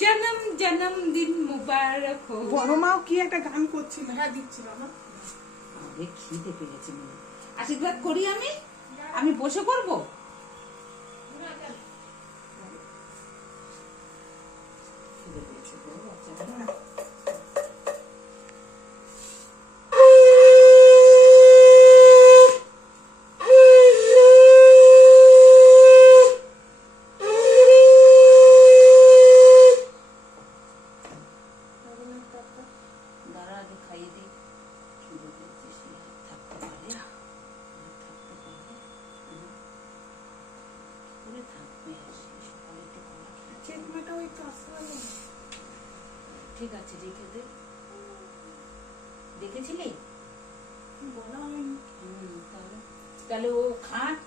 জনম জন্মদিন মুবারক হো। বড় মাও কি একটা গান করছিল, হ্যাঁ দিচ্ছিল না। আরে খিদে পেয়েছে মনে। আশীর্বাদ করি আমি, আমি বসে করব। খিদে পেয়েছে তো বাচ্চাটা। দাঁড়া আগে খাইয়ে দিই। খিদে পেয়েছে, সে থাকতে পারে, থাকতে পারে। করে থাকবে, সকালে একটু খাওয়া খেয়ে। চেকমাটাও একটু আসতে পারলো। ঠিক আছে, রেখে দে। দেখেছিলি? বলা হয়নি। তাহলে তাহলে ও খাট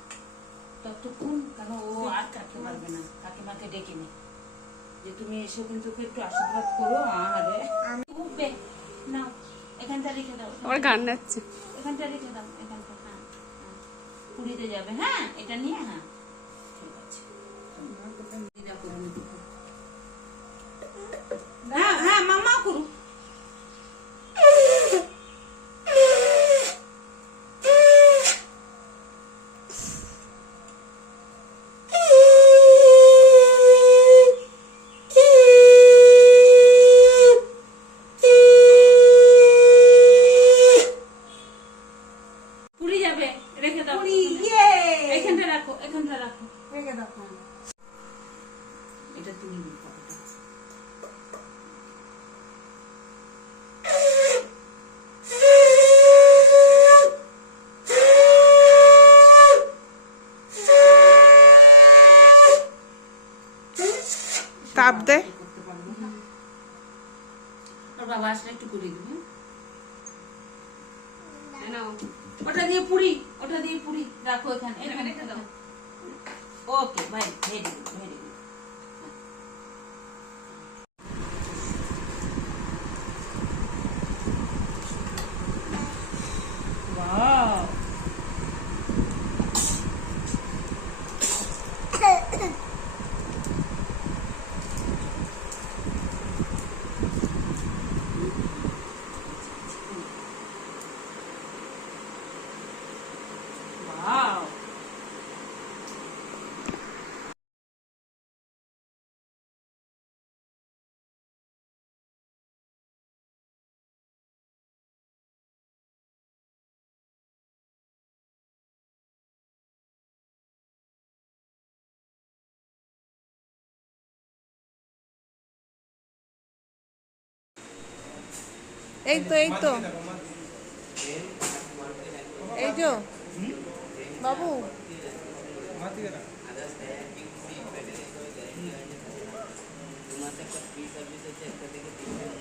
ততক্ষণ, কেন ও আর থাকতে পারবে না। কাকিমাকে ডেকে নে যে তুমি এসে কিন্তু ওকে একটু আশীর্বাদ করো। আরে উঠবে না, এখানটা রেখে দাও। আবার গান নাচছে। এখানটা রেখে দাও, এখানটা। হ্যাঁ, পুরীতে যাবে। হ্যাঁ, এটা নিয়ে। হ্যাঁ, ঠিক আছে। হ্যাঁ হ্যাঁ, মামা করুক। পুরী যাবে, রেখে দাও। পুরি, ইয়ে! এখানটা রাখো, এখানটা রাখো। রেখে দাও। এটা তুমি নিয়ে ফটোটা। তাপ দে। করতে পারবো না। ওর বাবা আসলে একটু করে দিবি। ওটা দিয়ে পুরি, ওটা দিয়ে পুরি রাখো এখানে, এখানে রেখে দাও। ওকে, ভাই, very good, very good. Wow, wow. এই তো এই তো এই যে বাবু তোমার একটা ফ্রি সার্ভিস আছে, একটা থেকে 3 মাসে